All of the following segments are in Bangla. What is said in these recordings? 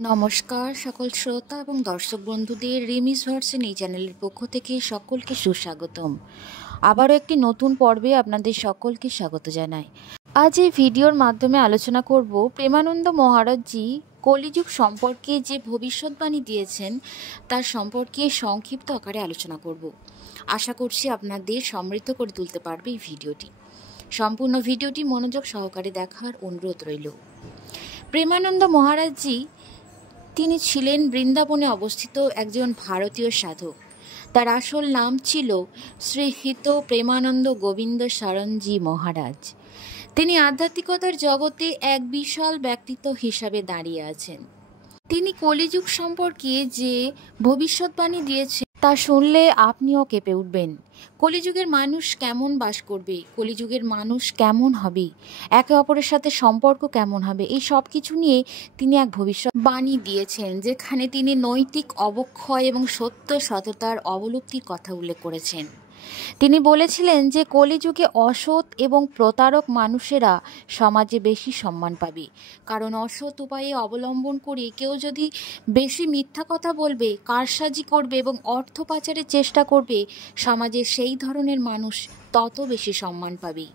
নমস্কার সকল শ্রোতা এবং দর্শক বন্ধুদের রিমিস ভার্সন এই চ্যানেলের পক্ষ থেকে সকলকে সুস্বাগতম। আবারও একটি নতুন পর্বে আপনাদের সকলকে স্বাগত জানাই। আজ এই ভিডিওর মাধ্যমে আলোচনা করব প্রেমানন্দ মহারাজজি কলিযুগ সম্পর্কে যে ভবিষ্যৎবাণী দিয়েছেন তার সম্পর্কে সংক্ষিপ্ত আকারে আলোচনা করব। আশা করছি আপনাদের সমৃদ্ধ করে তুলতে পারবে এই ভিডিওটি। সম্পূর্ণ ভিডিওটি মনোযোগ সহকারে দেখার অনুরোধ রইল। প্রেমানন্দ মহারাজজি তিনি ছিলেন বৃন্দাবনে অবস্থিত একজন ভারতীয় সাধক। তার আসল নাম ছিল শ্রীহিত প্রেমানন্দ গোবিন্দ শরণজি মহারাজ। তিনি আধ্যাত্মিকতার জগতে এক বিশাল ব্যক্তিত্ব হিসাবে দাঁড়িয়ে আছেন। তিনি কলিযুগ সম্পর্কে যে ভবিষ্যৎবাণী দিয়েছেন তা শুনলে আপনিও কেঁপে উঠবেন। কলিযুগের মানুষ কেমন বাস করবে, কলিযুগের মানুষ কেমন হবে, একে অপরের সাথে সম্পর্ক কেমন হবে, এই সব কিছু নিয়ে তিনি এক ভবিষ্যৎবাণী দিয়েছেন, যেখানে তিনি নৈতিক অবক্ষয় এবং সত্য সততার অবলুপ্তির কথা উল্লেখ করেছেন। তিনি বলেছিলেন যে কলিযুগে অসৎ এবং প্রতারক মানুষেরা সমাজে বেশি সম্মান পাবে, কারণ অসৎ উপায়ে অবলম্বন করে কেউ যদি বেশি মিথ্যা কথা বলবে, কারসাজি করবে এবং অর্থ পাচারের চেষ্টা করবে, সমাজে সেই ধরনের মানুষ তত বেশি সম্মান পাবে।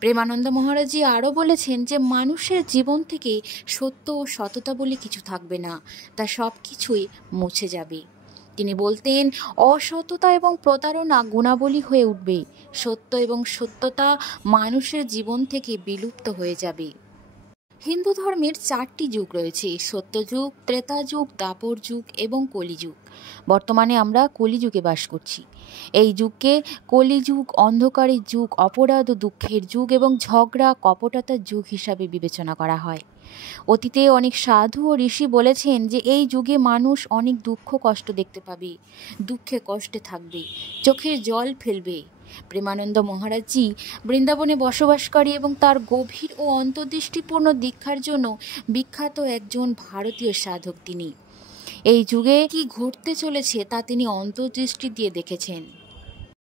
প্রেমানন্দ মহারাজজি আরও বলেছেন যে মানুষের জীবন থেকে সত্য ও সততা বলে কিছু থাকবে না, তা সব কিছুই মুছে যাবে। তিনি বলতেন, অসততা এবং প্রতারণা গুণাবলী হয়ে উঠবে, সত্য এবং সত্যতা মানুষের জীবন থেকে বিলুপ্ত হয়ে যাবে। হিন্দু ধর্মের 4টি যুগ রয়েছে: সত্যযুগ, ত্রেতা যুগ, দাপর যুগ এবং কলিযুগ। বর্তমানে আমরা কলিযুগে বাস করছি। এই যুগকে কলিযুগ, অন্ধকারের যুগ, অপরাধ ও দুঃখের যুগ এবং ঝগড়া কপটতার যুগ হিসাবে বিবেচনা করা হয়। অতীতে অনেক সাধু ও ঋষি বলেছেন যে এই যুগে মানুষ অনেক দুঃখ কষ্ট দেখতে পাবে, দুঃখে কষ্টে থাকবে, চোখের জল ফেলবে। প্রেমানন্দ মহারাজজি বৃন্দাবনে বসবাসকারী এবং তার গভীর ও অন্তর্দৃষ্টিপূর্ণ দীক্ষার জন্য বিখ্যাত একজন ভারতীয় সাধক। তিনি এই যুগে কি ঘটতে চলেছে তা তিনি অন্তর্দৃষ্টি দিয়ে দেখেছেন।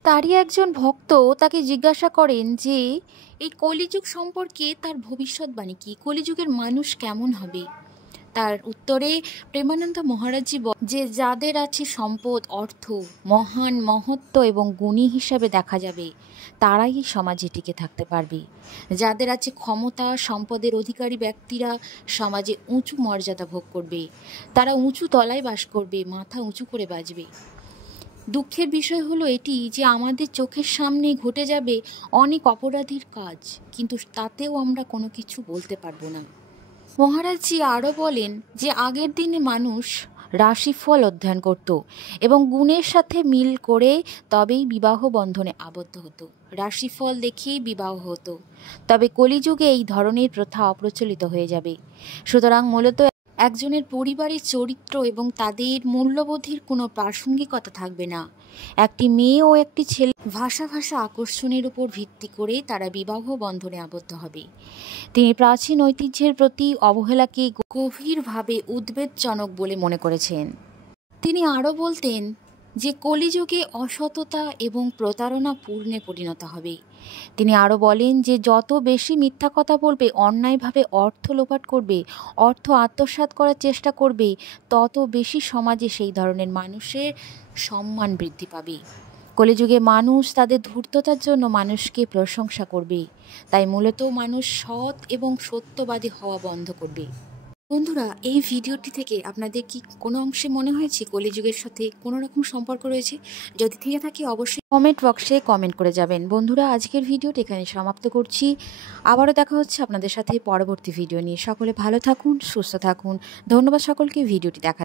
তারই একজন ভক্ত তাকে জিজ্ঞাসা করেন যে এই কলিযুগ সম্পর্কে তার ভবিষ্যৎবাণী কি, কলিযুগের মানুষ কেমন হবে। তার উত্তরে প্রেমানন্দ মহারাজজি যে যাদের আছে সম্পদ, অর্থ, মহান মহত্ব এবং গুণী হিসাবে দেখা যাবে, তারাই সমাজে টিকে থাকতে পারবে। যাদের আছে ক্ষমতা, সম্পদের অধিকারী ব্যক্তিরা সমাজে উঁচু মর্যাদা ভোগ করবে, তারা উঁচু তলায় বাস করবে, মাথা উঁচু করে বাঁচবে। দুঃখের বিষয় হলো এটি যে আমাদের চোখের সামনে ঘটে যাবে অনেক অপরাধীর কাজ, কিন্তু তাতেও আমরা কোনো কিছু বলতে পারবো না। মহারাজজি আরও বলেন যে আগের দিনে মানুষ রাশিফল অধ্যয়ন করত এবং গুণের সাথে মিল করে তবেই বিবাহ বন্ধনে আবদ্ধ হতো, রাশিফল দেখেই বিবাহ হতো। তবে কলিযুগে এই ধরনের প্রথা অপ্রচলিত হয়ে যাবে। সুতরাং মূলত একজনের পরিবারের চরিত্র এবং তাদের মূল্যবোধের কোনো প্রাসঙ্গিকতা থাকবে না। একটি মেয়ে ও একটি ছেলে ভাষা আকর্ষণের উপর ভিত্তি করে তারা বিবাহ বন্ধনে আবদ্ধ হবে। তিনি প্রাচীন ঐতিহ্যের প্রতি অবহেলাকে গভীরভাবে উদ্বেগজনক বলে মনে করেছেন। তিনি আরও বলতেন যে কলিযুগে অসততা এবং প্রতারণা পূর্ণে পরিণত হবে। তিনি আরও বলেন যে যত বেশি মিথ্যা কথা বলবে, অন্যায়ভাবে অর্থ লোপাট করবে, অর্থ আত্মসাৎ করার চেষ্টা করবে, তত বেশি সমাজে সেই ধরনের মানুষের সম্মান বৃদ্ধি পাবে। কলিযুগে মানুষ তাদের ধূর্ততার জন্য মানুষকে প্রশংসা করবে, তাই মূলত মানুষ সৎ এবং সত্যবাদী হওয়া বন্ধ করবে। বন্ধুরা, এই ভিডিওটি থেকে আপনাদের কি কোনো অংশে মনে হয়েছে কলিযুগের সাথে কোনো রকম সম্পর্ক রয়েছে? যদি থেকে থাকে অবশ্যই কমেন্ট বক্সে কমেন্ট করে যাবেন। বন্ধুরা, আজকের ভিডিওটি এখানে সমাপ্ত করছি। আবারও দেখা হচ্ছে আপনাদের সাথে পরবর্তী ভিডিও নিয়ে। সকলে ভালো থাকুন, সুস্থ থাকুন। ধন্যবাদ সকলকে ভিডিওটি দেখা